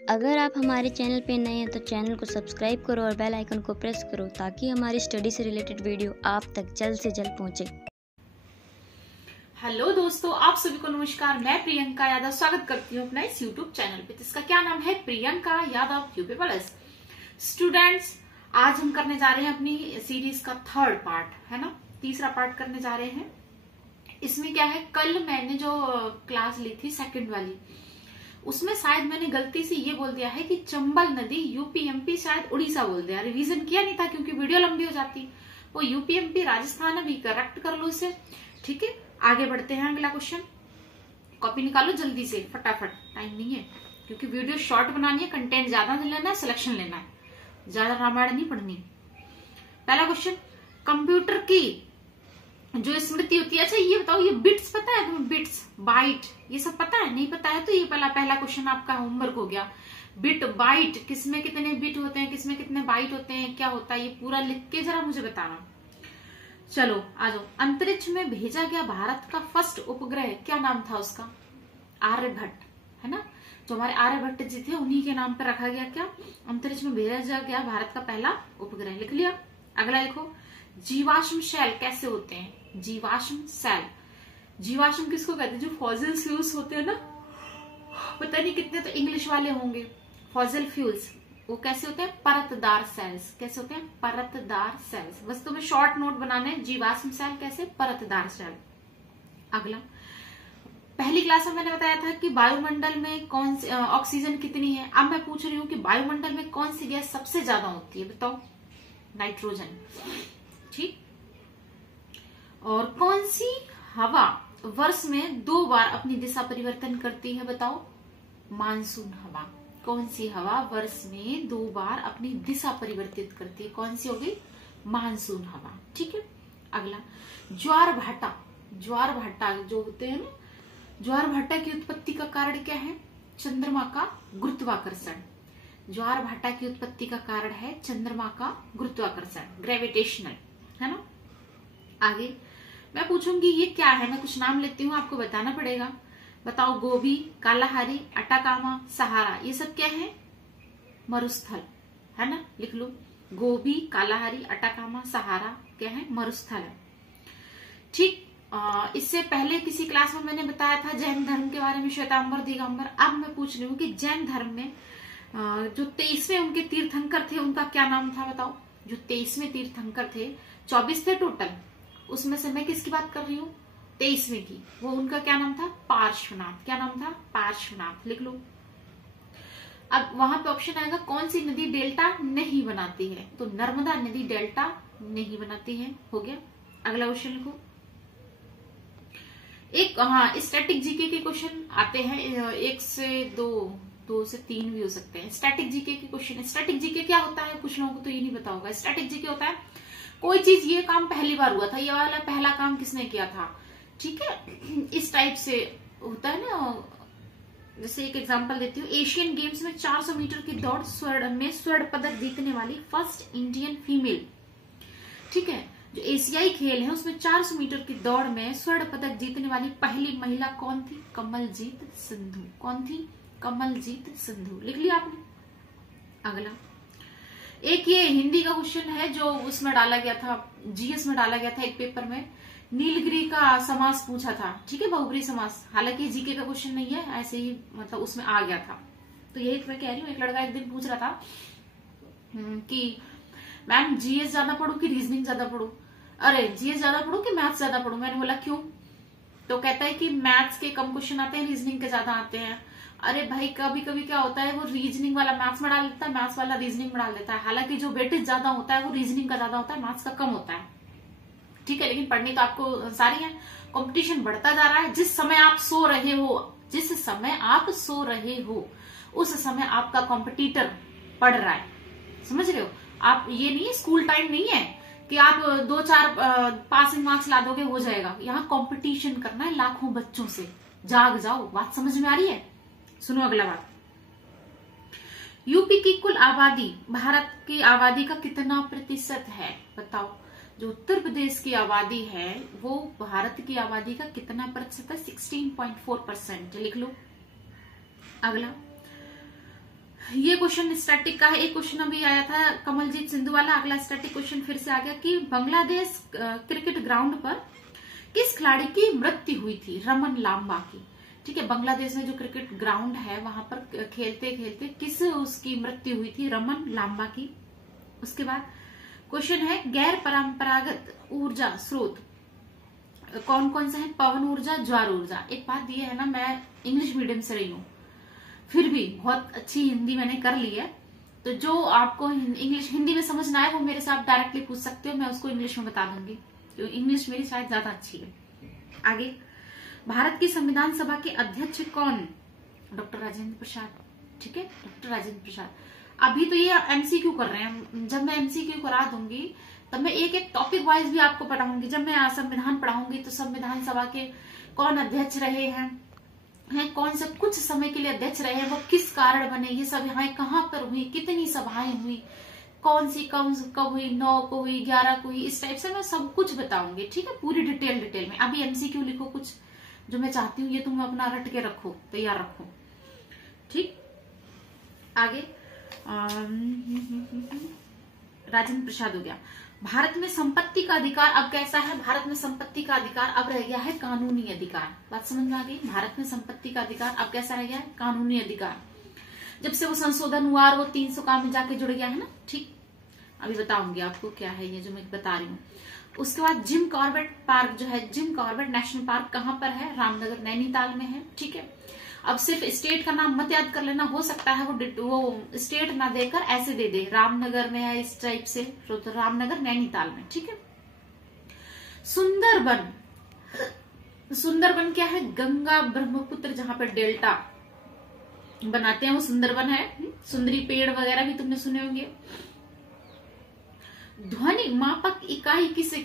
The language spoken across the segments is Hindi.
अगर आप हमारे चैनल पे नए हैं तो चैनल को सब्सक्राइब करो और बेल आइकन को प्रेस करो ताकि हमारी स्टडी से रिलेटेड वीडियो आप तक जल्द से जल्द पहुंचे। हेलो दोस्तों, आप सभी को नमस्कार। मैं प्रियंका यादव स्वागत करती हूँ अपना इस यूट्यूब चैनल पे। जिसका क्या नाम है, Priyanka Yadav UP plus. Students, आज हम करने जा रहे हैं अपनी सीरीज का थर्ड पार्ट, है ना। तीसरा पार्ट करने जा रहे हैं। इसमें क्या है, कल मैंने जो क्लास ली थी सेकंड वाली, उसमें शायद मैंने गलती से ये बोल दिया है कि चंबल नदी यूपी एमपी, शायद उड़ीसा बोल दिया। रिवीजन किया नहीं था क्योंकि वीडियो लंबी हो जाती। वो यूपी एमपी राजस्थान है, भी करेक्ट कर लो इसे। ठीक है, आगे बढ़ते हैं। अगला क्वेश्चन, कॉपी निकालो जल्दी से, फटाफट, टाइम नहीं है क्योंकि वीडियो शॉर्ट बनानी है, कंटेंट ज्यादा लेना है, सिलेक्शन लेना है, ज्यादा रामायण नहीं पढ़नी। पहला क्वेश्चन, कंप्यूटर की जो स्मृति होती है, अच्छा ये बताओ, ये बिट्स पता है तुम्हें? बिट्स, बाइट, ये सब पता है? नहीं पता है तो ये पहला क्वेश्चन आपका होमवर्क हो गया। बिट, बाइट, किसमें कितने बिट होते हैं, किसमें कितने बाइट होते हैं, क्या होता है, ये पूरा लिख के जरा मुझे बताना। चलो आ जाओ। अंतरिक्ष में भेजा गया भारत का फर्स्ट उपग्रह, क्या नाम था उसका? आर्यभट्ट, है ना। जो हमारे आर्यभट्ट जी थे उन्हीं के नाम पर रखा गया। क्या अंतरिक्ष में भेजा गया भारत का पहला उपग्रह, लिख लिया। अगला लिखो, जीवाश्म शैल कैसे होते हैं? जीवाश्म शैल, जीवाश्म किसको कहते हैं? जो फॉसिल फ्यूल्स होते हैं ना, पता नहीं कितने तो इंग्लिश वाले होंगे। फॉसिल फ्यूल्स वो कैसे होते हैं? परतदार सेल्स। कैसे होते हैं? परतदार सेल्स। बस तुम्हें शॉर्ट नोट बनाने, जीवाश्म सेल कैसे, परतदार सेल। अगला, पहली क्लास में मैंने बताया था कि वायुमंडल में कौन सी ऑक्सीजन कितनी है। अब मैं पूछ रही हूँ कि वायुमंडल में कौन सी गैस सबसे ज्यादा होती है, बताओ? नाइट्रोजन। ठीक। और कौन सी हवा वर्ष में 2 बार अपनी दिशा परिवर्तन करती है, बताओ? मानसून हवा। कौन सी हवा वर्ष में 2 बार अपनी दिशा परिवर्तित करती है? कौन सी होगी? मानसून हवा। ठीक है। अगला, ज्वार भाटा, ज्वार भाटा जो होते हैं ना, ज्वार भाटा की उत्पत्ति का कारण क्या है? चंद्रमा का गुरुत्वाकर्षण। ज्वार भाटा की उत्पत्ति का कारण है चंद्रमा का गुरुत्वाकर्षण, ग्रेविटेशनल, है ना। आगे मैं पूछूंगी ये क्या है, मैं कुछ नाम लेती हूँ, आपको बताना पड़ेगा। बताओ, गोबी, कालाहारी, अटाकामा, सहारा, ये सब क्या है? मरुस्थल, है ना। लिख लो, गोबी, कालाहारी, अटाकामा, सहारा क्या है? मरुस्थल है। ठीक। इससे पहले किसी क्लास में मैंने बताया था जैन धर्म के बारे में, श्वेतांबर, दिगंबर। अब मैं पूछ रही हूँ कि जैन धर्म में जो 23वें उनके तीर्थंकर थे, उनका क्या नाम था, बताओ? जो 23वें तीर्थंकर थे, 24 थे टोटल, उसमें से मैं किसकी बात कर रही हूँ? 23वें की। वो उनका क्या नाम था? पार्श्वनाथ। क्या नाम था? पार्श्वनाथ। लिख लो। अब वहां पे ऑप्शन आएगा, कौन सी नदी डेल्टा नहीं बनाती है? तो नर्मदा नदी डेल्टा नहीं बनाती है। हो गया। अगला क्वेश्चन लिखो। एक, हाँ, स्टैटिक जीके के क्वेश्चन आते हैं, 1 से 2 से 3 भी हो सकते हैं। स्टैटिक जीके के क्वेश्चन। स्टैटिक जीके क्या होता है? कुछ लोगों को तो ये नहीं पता होगा। स्टैटिक जीके होता है कोई चीज, ये काम पहली बार हुआ था, ये वाला पहला काम किसने किया था, ठीक है, इस टाइप से होता है ना। जैसे एक एग्जांपल देती हूँ, एशियन गेम्स में 400 मीटर की दौड़ स्वर्ण पदक जीतने वाली फर्स्ट इंडियन फीमेल, ठीक है, जो एशियाई खेल है उसमें 400 मीटर की दौड़ में स्वर्ण पदक जीतने वाली पहली महिला कौन थी? कमलजीत सिंधु। कौन थी? कमलजीत सिंधु। लिख लिया आपने। अगला, एक ये हिंदी का क्वेश्चन है जो उसमें डाला गया था, जीएस में डाला गया था एक पेपर में। नीलगिरी का समास पूछा था, ठीक है, बहुब्री समास। हालांकि जीके का क्वेश्चन नहीं है, ऐसे ही मतलब उसमें आ गया था। तो यही मैं कह रही हूँ, एक लड़का एक दिन पूछ रहा था कि मैम जीएस ज्यादा पढ़ू कि रीजनिंग ज्यादा पढ़ू? अरे जीएस ज्यादा पढ़ू कि मैथ्स ज्यादा पढ़ू? मैंने बोला क्यों? तो कहता है कि मैथ्स के कम क्वेश्चन आते हैं, रीजनिंग के ज्यादा आते हैं। अरे भाई, कभी कभी क्या होता है, वो रीजनिंग वाला मैथ्स में डाल देता है, मैथ्स वाला रीजनिंग में डाल देता है। हालांकि जो वेटेज ज्यादा होता है वो रीजनिंग का ज्यादा होता है, मैथ्स का कम होता है। ठीक है, लेकिन पढ़नी तो आपको सारी है। कंपटीशन बढ़ता जा रहा है। जिस समय आप सो रहे हो, जिस समय आप सो रहे हो, उस समय आपका कॉम्पिटिटर पढ़ रहा है। समझ रहे हो आप? ये नहीं है, स्कूल टाइम नहीं है कि आप 2-4 पासिंग मार्क्स ला दोगे हो जाएगा। यहाँ कंपटीशन करना है लाखों बच्चों से। जाग जाओ। बात समझ में आ रही है? सुनो अगला बात। यूपी की कुल आबादी भारत की आबादी का कितना प्रतिशत है, बताओ? जो उत्तर प्रदेश की आबादी है वो भारत की आबादी का कितना प्रतिशत है? 16.4%। लिख लो। अगला, ये क्वेश्चन स्टैटिक का है। एक क्वेश्चन अभी आया था कमलजीत सिंधु वाला, अगला स्टैटिक क्वेश्चन फिर से आ गया कि बांग्लादेश क्रिकेट ग्राउंड पर किस खिलाड़ी की मृत्यु हुई थी? रमन लांबा की। ठीक है, बांग्लादेश में जो क्रिकेट ग्राउंड है वहां पर खेलते खेलते किस उसकी मृत्यु हुई थी? रमन लांबा की। उसके बाद क्वेश्चन है गैर परंपरागत ऊर्जा स्रोत कौन कौन से हैं? पवन ऊर्जा, ज्वार ऊर्जा। एक बात ये है ना, मैं इंग्लिश मीडियम से रही हूँ, फिर भी बहुत अच्छी हिंदी मैंने कर ली है। तो जो आपको इंग्लिश हिंदी में समझ ना आए वो मेरे से आप डायरेक्टली पूछ सकते हो, मैं उसको इंग्लिश में बता दूंगी, क्योंकि इंग्लिश मेरी शायद ज्यादा अच्छी है। आगे, भारत की संविधान सभा के अध्यक्ष कौन? डॉक्टर राजेंद्र प्रसाद। ठीक है, डॉक्टर राजेंद्र प्रसाद। अभी तो ये एमसीक्यू कर रहे हैं, जब मैं एमसीक्यू करा दूंगी तब मैं एक एक टॉपिक वाइज भी आपको पढ़ाऊंगी। जब मैं संविधान पढ़ाऊंगी तो संविधान सभा के कौन अध्यक्ष रहे हैं, कौन से कुछ समय के लिए अध्यक्ष रहे हैं, वो किस कारण बने, ये सभाएं कहाँ पर हुई, कितनी सभाएं हुई, कौन सी कब हुई, 9 को हुई, 11 को हुई, इस टाइप से मैं सब कुछ बताऊंगी। ठीक है, पूरी डिटेल में। अभी एमसीक्यू लिखो कुछ जो मैं चाहती हूँ, ये तुम अपना रट के रखो, तैयार रखो। ठीक, आगे राजेंद्र प्रसाद हो गया। भारत में संपत्ति का अधिकार अब कैसा है? भारत में संपत्ति का अधिकार अब रह गया है कानूनी अधिकार। बात समझ में आ गई? भारत में संपत्ति का अधिकार अब कैसा रह गया है? कानूनी अधिकार। जब से वो संशोधन हुआ और वो 300 काम में जाके जुड़ गया है ना। ठीक, अभी बताऊंगी आपको क्या है ये जो मैं बता रही हूँ। उसके बाद जिम कॉर्बेट पार्क जो है, जिम कॉर्बेट नेशनल पार्क कहाँ पर है? रामनगर नैनीताल में है। ठीक है, अब सिर्फ स्टेट का नाम मत याद कर लेना, हो सकता है वो स्टेट ना देकर ऐसे दे दे, रामनगर में है इस टाइप से, तो रामनगर नैनीताल में। ठीक है, सुंदरबन। सुंदरबन क्या है? गंगा ब्रह्मपुत्र जहां पर डेल्टा बनाते हैं वो सुंदरबन है। सुंदरी पेड़ वगैरह भी तुमने सुने होंगे। ध्वनि मापक इकाई किसे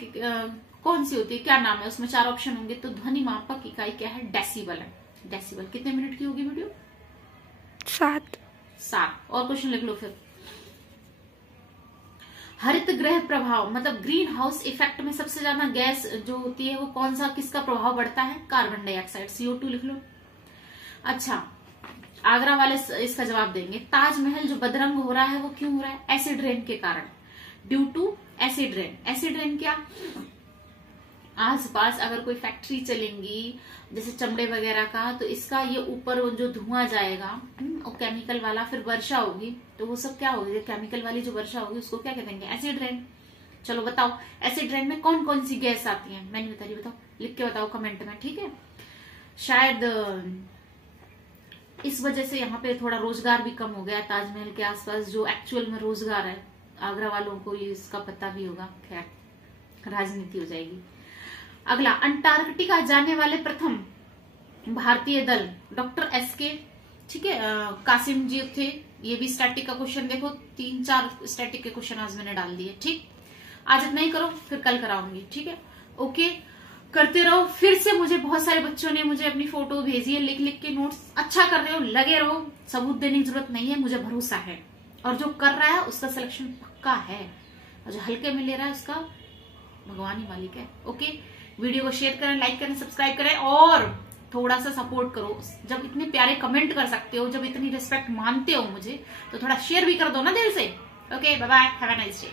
कौन सी होती है? क्या नाम है उसमें? 4 ऑप्शन होंगे। तो ध्वनि मापक इकाई क्या है? डेसिबल है। डेसिबल। कितने मिनट की होगी वीडियो? 7। और क्वेश्चन लिख लो फिर। हरित गृह प्रभाव मतलब ग्रीन हाउस इफेक्ट में सबसे ज्यादा गैस जो होती है वो कौन सा, किसका प्रभाव बढ़ता है? कार्बन डाइऑक्साइड, CO2 लिख लो। अच्छा, आगरा वाले इसका जवाब देंगे। ताजमहल जो बदरंग हो रहा है वो क्यों हो रहा है? एसिड रेन के कारण, due to acid rain. Acid rain क्या? आसपास अगर कोई फैक्ट्री चलेंगी जैसे चमड़े वगैरह का, तो इसका ये ऊपर जो धुआं जाएगा और केमिकल वाला, फिर वर्षा होगी तो वो सब क्या होगी? केमिकल वाली जो वर्षा होगी उसको क्या कहेंगे? Acid rain. चलो बताओ, एसिड रेन में कौन कौन सी गैस आती है? मैं नहीं बता रही, बताओ, लिख के बताओ कमेंट में। ठीक है, शायद इस वजह से यहाँ पे थोड़ा रोजगार भी कम हो गया ताजमहल के आसपास, जो एक्चुअल में रोजगार है आगरा वालों को ये इसका पता भी होगा। खैर, राजनीति हो जाएगी। अगला, अंटार्कटिका जाने वाले प्रथम भारतीय दल डॉक्टर SK। ठीक है, कासिम जी थे। ये भी स्टैटिक का क्वेश्चन देखो, 3-4 स्टैटिक के क्वेश्चन आज मैंने डाल दिए। ठीक, आज इतना ही करो, फिर कल कराऊंगी। ठीक है, ओके, करते रहो। फिर से मुझे बहुत सारे बच्चों ने मुझे अपनी फोटो भेजी है, लिख लिख के नोट्स। अच्छा कर रहे हो, लगे रहो, सबूत देने की जरूरत नहीं है, मुझे भरोसा है। और जो कर रहा है उसका सिलेक्शन पक्का है, और जो हल्के में ले रहा है उसका भगवान ही मालिक है। ओके, वीडियो को शेयर करें, लाइक करें, सब्सक्राइब करें और थोड़ा सा सपोर्ट करो। जब इतने प्यारे कमेंट कर सकते हो, जब इतनी रिस्पेक्ट मानते हो मुझे, तो थोड़ा शेयर भी कर दो ना दिल से। Okay, bye bye, have a nice day.